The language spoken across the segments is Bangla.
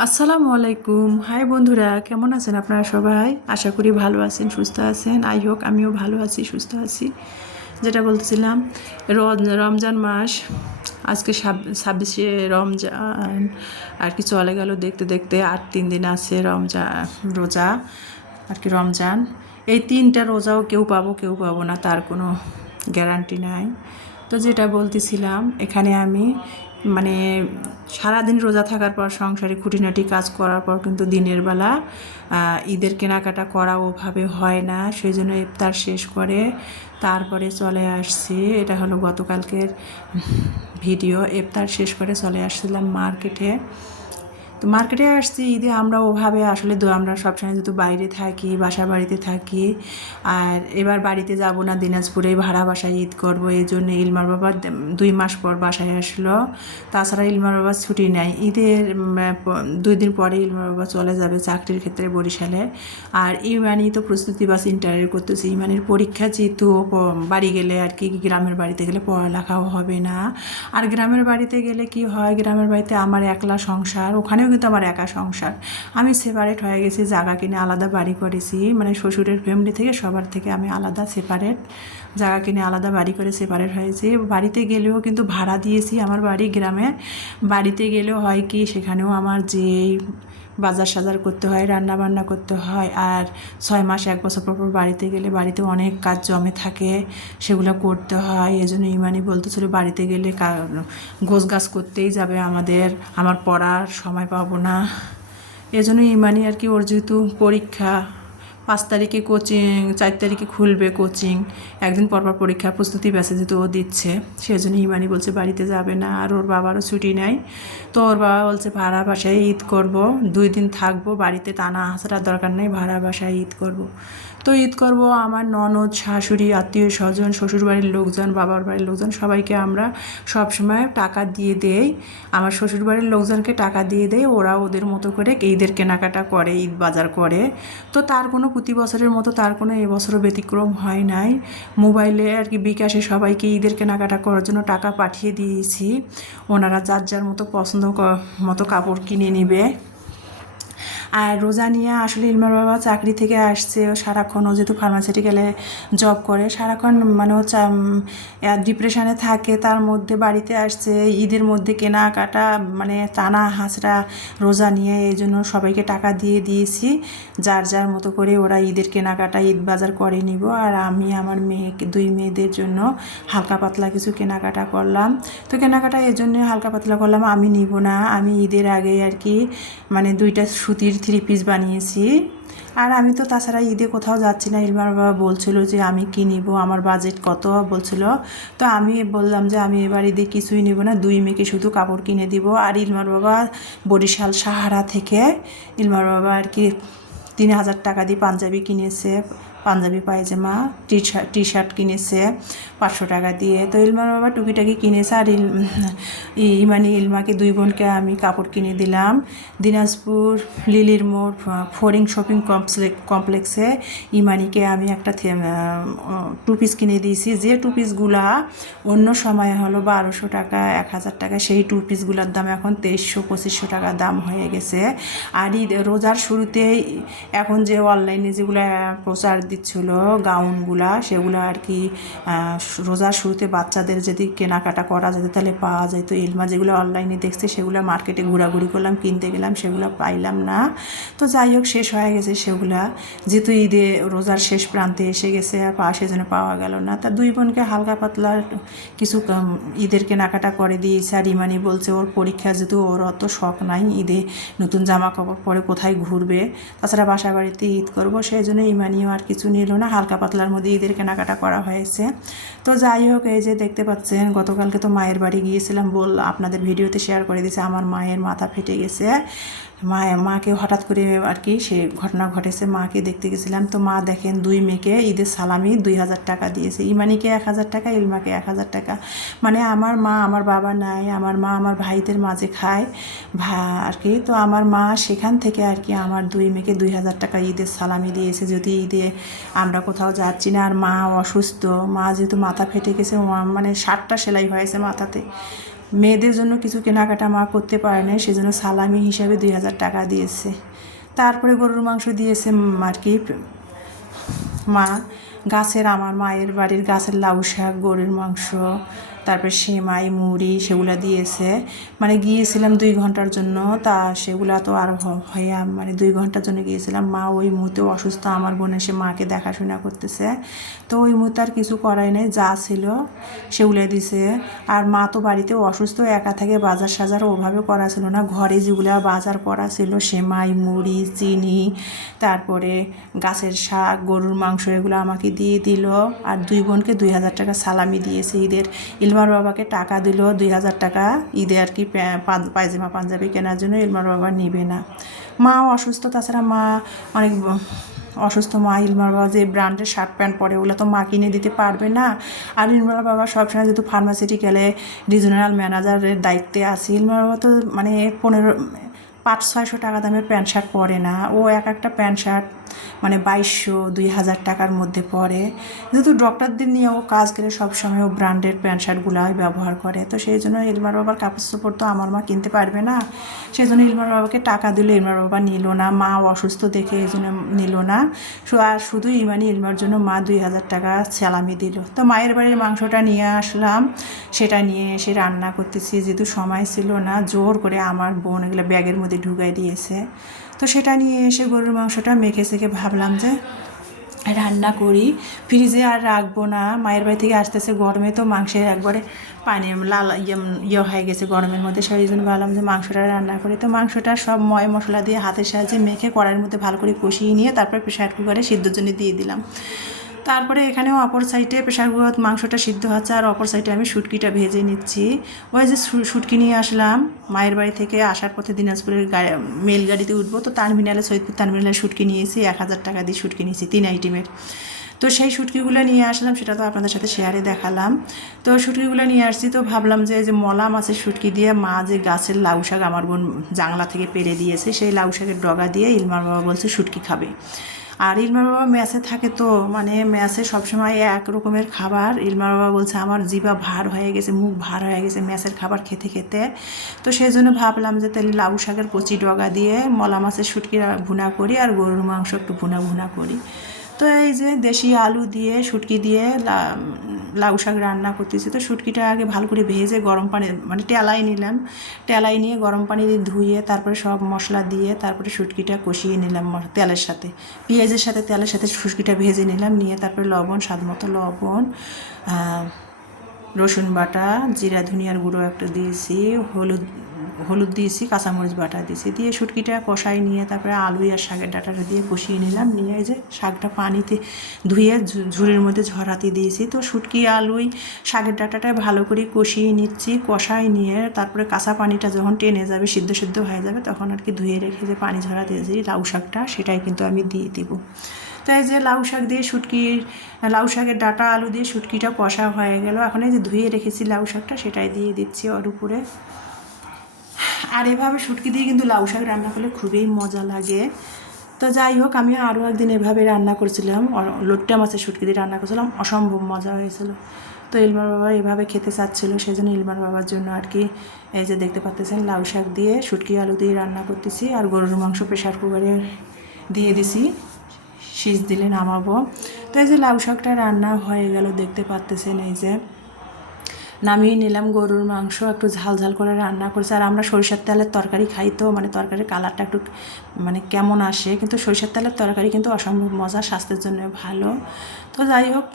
আসসালামু আলাইকুম। হাই বন্ধুরা, কেমন আছেন আপনারা সবাই? আশা করি ভালো আছেন, সুস্থ আছেন। আই হোক আমিও ভালো আছি, সুস্থ আছি। যেটা বলতেছিলাম, রমজান মাস আজকে 26শে রমজান আর কি চলে গেল দেখতে দেখতে। আর 3 দিন আছে রোজা আর কি রমজান। এই 3টা রোজাও কেউ পাবো না, তার কোনো গ্যারান্টি নাই। তো যেটা বলতেছিলাম, এখানে আমি মানে সারাদিন রোজা থাকার পর সংসারে খুঁটিনাটি কাজ করার পর কিন্তু দিনের বেলা ঈদের কেনাকাটা করা ওভাবে হয় না, সেই জন্য ইফতার শেষ করে তারপরে চলে আসছি। এটা হলো গতকালকের ভিডিও। ইফতার শেষ করে চলে আসছিলাম মার্কেটে। তো মার্কেটে আসছি ঈদে আমরা ওভাবে আসলে আমরা সবসময় যেহেতু বাইরে থাকি, বাসা বাড়িতে থাকি, আর এবার বাড়িতে যাব না, দিনাজপুরে ভাড়া বাসায় ঈদ করবো। এই জন্য ইলমার বাবা 2 মাস পর বাসায় আসলো। তাছাড়া ইলমার বাবার ছুটি নেয় ঈদের 2 দিন পরে ইলমার বাবা চলে যাবে চাকরির ক্ষেত্রে বরিশালে। আর ইমানি তো প্রস্তুতি বাস ইন্টারভিউ করতেছে। ইমানির পরীক্ষা যেহেতু বাড়ি গেলে আর কি, গ্রামের বাড়িতে গেলে পড়ালেখাও হবে না। আর গ্রামের বাড়িতে গেলে কি হয়, গ্রামের বাড়িতে আমার একলা সংসার, ওখানেও কিন্তু আমার একা সংসার। আমি সেপারেট হয়ে গেছি, জায়গা কিনে আলাদা বাড়ি করেছি, মানে শ্বশুরের ফ্যামিলি থেকে সবার থেকে আমি আলাদা সেপারেট, জায়গা কিনে আলাদা বাড়ি করে সেপারেট হয়েছি। বাড়িতে গেলেও কিন্তু ভাড়া দিয়েছি আমার বাড়ি গ্রামে। বাড়িতে গেলেও হয় কি, সেখানেও আমার যেই বাজার সাজার করতে হয়, রান্না বান্না করতে হয়। আর 6 মাস 1 বছর পর বাড়িতে গেলে বাড়িতে অনেক কাজ জমে থাকে, সেগুলো করতে হয়। এই জন্য ইমানি বলতেছিল বাড়িতে গেলে গোছ গাছ করতেই যাবে আমাদের, আমার পড়ার সময় পাবো না। এজন্য ইমানি আর কি, ওর যেহেতু পরীক্ষা 5 তারিখে কোচিং, 4 তারিখে খুলবে কোচিং, একদিন পরপর পরীক্ষা প্রস্তুতি ব্যাসে যেহেতু ও দিচ্ছে, সেজন্য ইমানি বলছে বাড়িতে যাবে না। আর ওর বাবারও ছুটি নেই। তো ওর বাবা বলছে ভাড়া বাসায় ঈদ করব, 2 দিন থাকবো বাড়িতে, টানা হাসার দরকার নেই, ভাড়া বাসায় ঈদ করব। তো ঈদ করব, আমার ননদ, শাশুড়ি, আত্মীয় স্বজন, শ্বশুরবাড়ির লোকজন, বাবার বাড়ির লোকজন, সবাইকে আমরা সবসময় টাকা দিয়ে দেই। আমার শ্বশুরবাড়ির লোকজনকে টাকা দিয়ে দেয়, ওরা ওদের মতো করে ঈদের কেনাকাটা করে, ঈদ বাজার করে। তো তার কোনো প্রতি বছরের মতো তার কোনো এবছরও ব্যতিক্রম হয় নাই। মোবাইলে আর কি বিকাশে সবাইকে ঈদের কেনাকাটা করার জন্য টাকা পাঠিয়ে দিয়েছি। ওনারা যার যার মতো পছন্দ মতো কাপড় কিনে নেবে। আর রোজা নিয়ে আসলে ইলমার বাবা চাকরি থেকে আসছে, ও সারাক্ষণ, ও যেহেতু ফার্মাসিউটিক্যালে জব করে, সারাক্ষণ মানে ও ডিপ্রেশনে থাকে। তার মধ্যে বাড়িতে আসছে ঈদের মধ্যে কেনাকাটা, মানে টানা হাঁচড়া রোজা নিয়ে। এই জন্য সবাইকে টাকা দিয়ে দিয়েছি, যার যার মতো করে ওরা ঈদের কেনাকাটা, ঈদ বাজার করে নিব। আর আমি আমার মেয়েকে, 2 মেয়েদের জন্য হালকা পাতলা কিছু কেনাকাটা করলাম। তো কেনাকাটা এই জন্য হালকা পাতলা করলাম, আমি নিব না। আমি ঈদের আগে আর কি মানে 2টা সুতির 3 পিস বানিয়েছি। আর আমি তো তাছাড়া ঈদে কোথাও যাচ্ছি না। ইলমার বাবা বলছিল যে আমি কি নিব, আমার বাজেট কত বলছিল। তো আমি বললাম যে আমি এবার ঈদে কিছুই নিব না, 2 মেয়েকে শুধু কাপড় কিনে দিব। আর ইলমার বাবা বরিশাল সাহারা থেকে ইলমার বাবা আর কি 3,000 টাকা দিয়ে পাঞ্জাবি কিনেছে, পাঞ্জাবি পায়জামা, টি শার্ট কিনেছে 500 টাকা দিয়ে। তো ইলমার বাবা টুকিটাকি কিনেছে। আর ইলমাকে 2 বোনকে আমি কাপড় কিনে দিলাম। দিনাজপুর লিলির মোড় ফোরিং শপিং কমপ্লেক্সে ইমানিকে আমি একটা 2 পিস কিনে দিয়েছি। যে 2 পিসগুলা অন্য সময় হলো 1200 টাকা, 1000 টাকা, সেই 2 পিসগুলোর দাম এখন 2300-2500 টাকা দাম হয়ে গেছে। আর রোজার শুরুতেই এখন যে অনলাইনে যেগুলো প্রচার দিচ্ছিল গাউনগুলা, সেগুলো আর কি রোজার শুরুতে বাচ্চাদের যদি কেনাকাটা করা যেত তাহলে পাওয়া যেত। ইলমা যেগুলো অনলাইনে দেখছে সেগুলো মার্কেটে ঘোরাঘুরি করলাম, কিনতে গেলাম, সেগুলো পাইলাম না। তো যাই হোক, শেষ হয়ে গেছে সেগুলা, যেহেতু ঈদে রোজার শেষ প্রান্তে এসে গেছে, সেজন্য পাওয়া গেল না। তা 2 বোনকে হালকা পাতলা কিছু ঈদের কেনাকাটা করে দিয়েছে। আর ইমানি বলছে ওর পরীক্ষা, যেহেতু ওর অত শখ নাই ঈদে নতুন জামা কাপড় পরে কোথায় ঘুরবে, তাছাড়া বাসা বাড়িতে ঈদ করবো, সেই জন্য ইমানিও আর কিছু নিল না, হালকা পাতলার মধ্যে ঈদের কেনাকাটা করা হয়েছে। তো যাই হোক, এই যে দেখতে পাচ্ছেন, গতকালকে তো মায়ের বাড়ি গিয়েছিলাম, আপনাদের ভিডিওতে শেয়ার করে দিয়েছে, আমার মায়ের মাথা ফেটে গেছে। মাকে হঠাৎ করে আর কি সে ঘটনা ঘটেছে, মাকে দেখতে গেছিলাম। তো মা দেখেন 2 মেয়েকে ঈদের সালামি 2,000 টাকা দিয়েছে, ইমানিকে 1,000 টাকা, ইলমাকে 1,000 টাকা। মানে আমার মা, আমার বাবা নাই, আমার মা আমার ভাইদের মাঝে খায় আর কি। তো আমার মা সেখান থেকে আর কি আমার 2 মেয়েকে 2,000 টাকা ঈদের সালামি দিয়েছে, যদি ঈদে আমরা কোথাও যাচ্ছি না। আর মা অসুস্থ, মা যেহেতু মাথা ফেটে গেছে, মানে 7টা সেলাই হয়েছে মাথাতে। মেয়েদের জন্য কিছু কেনাকাটা মা করতে পারে না, সেজন্য সালামি হিসাবে 2000 টাকা দিয়েছে। তারপরে গরুর মাংস দিয়েছে আর কি মা গাছের, আমার মায়ের বাড়ির গাছের লাউ শাক, গরুর মাংস, তারপরে সেমাই মুড়ি সেগুলো দিয়েছে। মানে গিয়েছিলাম 2 ঘন্টার জন্য, তা সেগুলো তো আর হইয়া মানে 2 ঘন্টার জন্য গিয়েছিলাম। মা ওই মুহূর্তে অসুস্থ, আমার বোন এসে মাকে দেখাশোনা করতেছে, তো ওই মুহূর্তে আর কিছু করাই নেই, যা ছিল সেগুলো দিছে। আর মা তো বাড়িতে অসুস্থ, একা থেকে বাজার সাজার ওভাবে করা ছিল না, ঘরে যেগুলো বাজার করা ছিল সেমাই মুড়ি চিনি তারপরে গাছের শাক গরুর মাংস এগুলো আমাকে দিয়ে দিল। আর 2 বোনকে 2000 টাকা সালামি দিয়েছে ঈদের। ইলমার বাবাকে টাকা দিল 2000 টাকা ঈদে আর কি পায়জামা পাঞ্জাবি কেনার জন্য। ইলমার বাবা নিবে না, মা অসুস্থ, তাছাড়া মা অনেক অসুস্থ। মা ইলমার বাবা যে ব্র্যান্ডের শার্ট প্যান্ট পরে ওগুলো তো মা কিনে দিতে পারবে না। আর ইলমার বাবা সবসময় যেহেতু ফার্মাসিউটিক্যালে রিজনাল ম্যানেজারের দায়িত্বে আছে, ইলমার বাবা তো মানে 500-600 টাকা দামের প্যান্ট শার্ট পরে না। ও একটা প্যান্ট শার্ট মানে 2200-2000 টাকার মধ্যে পরে। যেহেতু ডক্টরদের নিয়ে ও কাজ করে সবসময় ও ব্র্যান্ডের প্যান্ট শার্টগুলোই ব্যবহার করে, তো সেই জন্য ইলমার বাবার কাপড় চোপড় তো আমার মা কিনতে পারবে না, সেই জন্য ইলমার বাবাকে টাকা দিল, ইলমার বাবা নিল না। মা অসুস্থ দেখে এই জন্য নিল না। আর শুধু ইমানি ইলমার জন্য মা 2000 টাকা সালামি দিল। তো মায়ের বাড়ির মাংসটা নিয়ে আসলাম, সেটা নিয়ে এসে রান্না করতেছি। যেহেতু সময় ছিল না, জোর করে আমার বোন এগুলো ব্যাগের মধ্যে ঢুকাই দিয়েছে, তো সেটা নিয়ে এসে গরুর মাংসটা মেখে সেখে ভাবলাম যে রান্না করি, ফ্রিজে আর রাখবো না। মায়ের বাড়ি থেকে আসতেছে গরমে, তো মাংসের একবারে পানি লাল ইয়ে হয়ে গেছে গরমের মধ্যে, সেই জন্য ভাবলাম যে মাংসটা রান্না করি। তো মাংসটা সব মশলা দিয়ে হাতের সাহায্যে মেখে কড়াইয়ের মধ্যে ভালো করে কষিয়ে নিয়ে তারপরে প্রেসার কুকারে সিদ্ধর জন্য দিয়ে দিলাম। তারপরে এখানেও অপর সাইডে প্রেসার কুকার মাংসটা সিদ্ধ হচ্ছে, আর অপর সাইডে আমি শুটকিটা ভেজে নিচ্ছি। ওই যে শুটকি নিয়ে আসলাম মায়ের বাড়ি থেকে, আসার পথে দিনাজপুরের মেল গাড়িতে উঠবো, তো টার্মিনালে সৈয়দপুর টার্মিনালে শুটকি নিয়েছি, 1000 টাকা দিয়ে শুটকি নিয়েছি 3 আইটেমের। তো সেই শুটকিগুলো নিয়ে আসলাম, সেটা তো আপনাদের সাথে শেয়ারে দেখালাম। তো শুটকিগুলো নিয়ে আসছি, তো ভাবলাম যে মলা মাছের শুটকি দিয়ে মা যে গাছের লাউ শাক আমার বোন জাংলা থেকে পেরে দিয়েছে, সেই লাউ শাকের ডগা দিয়ে ইলমার বাবা বলছে শুটকি খাবে। আর ইলমার বাবা ম্যাচে থাকে, তো মানে ম্যাচে সবসময় এক রকমের খাবার। ইলমার বাবা বলছে আমার জিভা ভার হয়ে গেছে, মুখ ভার হয়ে গেছে ম্যাচের খাবার খেতে খেতে। তো সেই জন্য ভাবলাম যে তাহলে লাউ শাকের কচি ডগা দিয়ে মলা মাছের শুটকি ভুনা করি, আর গরুর মাংস একটু ভুনা করি। তো এই যে দেশি আলু দিয়ে শুটকি দিয়ে লাউ শাক রান্না করতেছি। তো শুটকিটা আগে ভালো করে ভেজে গরম পানি মানে টেলাই নিলাম, টেলাই নিয়ে গরম পানি দিয়ে ধুয়ে তারপরে সব মশলা দিয়ে তারপরে শুটকিটা কষিয়ে নিলাম তেলের সাথে, পেঁয়াজের সাথে তেলের সাথে শুটকিটা ভেজে নিলাম, নিয়ে তারপরে লবণ, স্বাদ মতো লবণ, রসুন বাটা, জিরা ধনিয়ার গুঁড়ো একটা দিয়েছি, হলুদ দিয়েছি, কাঁচামরিচ বাটা দিয়েছি, দিয়ে শুটকিটা কষাই নিয়ে তারপরে আলু আর শাকের ডাঁটাটা দিয়ে কষিয়ে নিলাম। নিয়ে এই যে শাকটা পানিতে ধুয়ে ঝুড়ির মধ্যে ঝরাতে দিয়েছি। তো শুটকি আলুই শাকের ডাঁটাটা ভালো করে কষিয়ে নিচ্ছি, কষাই নিয়ে তারপরে কাঁচা পানিটা যখন টেনে যাবে সিদ্ধ হয়ে যাবে, তখন আর কি ধুয়ে রেখে যে পানি ঝরা দিয়েছি লাউ শাকটা, সেটাই কিন্তু আমি দিয়ে দিব। তাই যে লাউ শাক দিয়ে লাউ শাকের ডাঁটা আলু দিয়ে শুটকিটা কষা হয়ে গেল। এখন এই যে ধুয়ে রেখেছি লাউ শাকটা, সেটাই দিয়ে দিচ্ছি ওর উপরে। আর এভাবে শুটকি দিয়ে কিন্তু লাউ শাক রান্না করলে খুবই মজা লাগে। তো যাই হোক, আমি আরও একদিন এভাবে রান্না করছিলাম, লোট্টা মাছের শুটকি দিয়ে রান্না করছিলাম, অসম্ভব মজা হয়েছিল। তো ইলমার বাবা এভাবে খেতে চাচ্ছিলো, সেই জন্য ইলমার বাবার জন্য আর কি এই যে দেখতে পাচ্ছেন লাউ শাক দিয়ে শুটকি আলু দিয়ে রান্না করতেছি। আর গরুর মাংস প্রেসার কুকারে দিয়ে দিছি, শীষ দিলে নামাবো। তো এই যে লাউ শাকটা রান্না হয়ে গেল দেখতে পাচ্ছেন, এই যে নামিয়ে নিলাম। গরুর মাংস একটু ঝাল ঝাল করে রান্না করেছে। আর আমরা সরিষার তেলের তরকারি খাই, তো মানে তরকারির কালারটা একটু মানে কেমন আসে, কিন্তু সরিষার তেলের তরকারি কিন্তু অসম্ভব মজা, স্বাস্থ্যের জন্য ভালো। তো যাই হোক,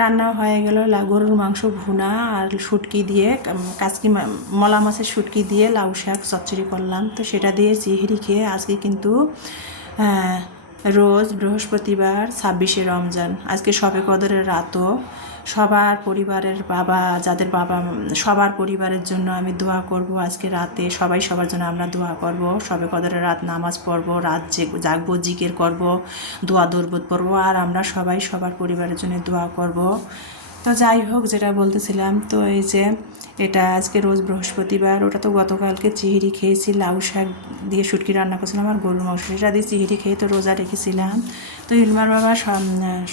রান্না হয়ে গেল গরুর মাংস ভুনা, আর শুটকি দিয়ে মলা মাছের শুটকি দিয়ে লাউ শাক চচ্চড়ি করলাম। তো সেটা দিয়ে চিংড়ি খেয়ে আজকে কিন্তু রোজ বৃহস্পতিবার 26শে রমজান, আজকে শবে কদরের রাতও। সবার পরিবারের সবার পরিবারের জন্য আমি দোয়া করব আজকে রাতে, সবাই সবার জন্য আমরা দোয়া করব। শবে কদরের রাত নামাজ পড়ব, রাত জাগবো, জিকির করব, দোয়া দরুদ পড়ব, আর আমরা সবাই সবার পরিবারের জন্য দোয়া করব। তো যাই হোক, যেটা বলতেছিলাম, তো এই যে এটা আজকে রোজ বৃহস্পতিবার, ওটা তো গতকালকে চিংড়ি খেয়েছি, লাউ শাক দিয়ে শুটকি রান্না করছিলাম আর গরুর মাংস, এটা দিয়ে চিংড়ি খেয়ে তো রোজা রেখেছিলাম। তো হিলমার বাবা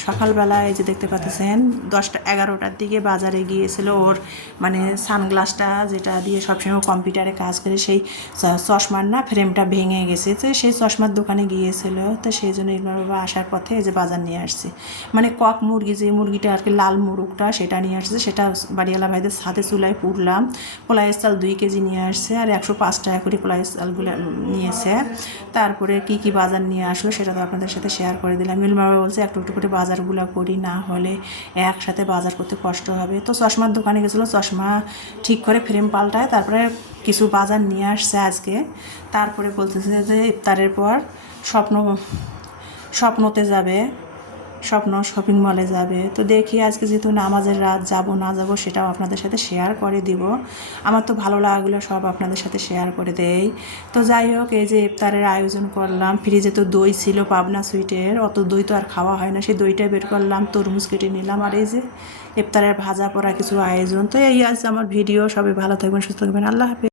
সকালবেলা এই যে দেখতে পাচ্ছেন 10টা-11টার দিকে বাজারে গিয়েছিল, ওর মানে সানগ্লাসটা যেটা দিয়ে সবসময় কম্পিউটারে কাজ করে সেই চশমার না ফ্রেমটা ভেঙে গেছে, তো সেই চশমার দোকানে গিয়েছিল। তো সেই জন্য হিলমার বাবা আসার পথে এই যে বাজার নিয়ে আসছে, মানে কক মুরগি, যে মুরগিটা আর কি লাল মুরগটা সেটা নিয়ে আসছে, সেটা বাড়িওয়ালা ভাইদের সাথে চুলায় পুড়লাম। পোলাইয়ের চাল 2 কেজি নিয়ে আসছে আর 105 টাকা করে পোলাইয়ের চালগুলো নিয়েছে। তারপরে কি কি বাজার নিয়ে আসলো সেটা তো আপনাদের সাথে শেয়ার করে দিলাম। মিলমা বলছে একটু একটু করে বাজারগুলো করি, না হলে একসাথে বাজার করতে কষ্ট হবে। তো চশমার দোকানে গেছিলো, চশমা ঠিক করে ফ্রেম পাল্টায় তারপরে কিছু বাজার নিয়ে আসছে আজকে। তারপরে বলতেছে যে ইফতারের পর স্বপ্নতে যাবে, স্বপ্ন শপিং মলে যাবে। তো দেখি আজকে যেহেতু নামাজের রাত, যাব না যাব সেটাও আপনাদের সাথে শেয়ার করে দিব। আমার তো ভালো লাগাগুলো সব আপনাদের সাথে শেয়ার করে দেই। তো যাই হোক, এই যে ইফতারের আয়োজন করলাম, ফ্রিজে তো দই ছিল পাবনা সুইটের, অত দই তো আর খাওয়া হয় না, সেই দইটা বের করলাম, তরমুজ কেটে নিলাম, আর এই যে ইফতারের ভাজা পড়া কিছু আয়োজন। তো এই আজ আমার ভিডিও, সবাই ভালো থাকবেন, সুস্থ থাকবেন, আল্লাহ হাফেজ।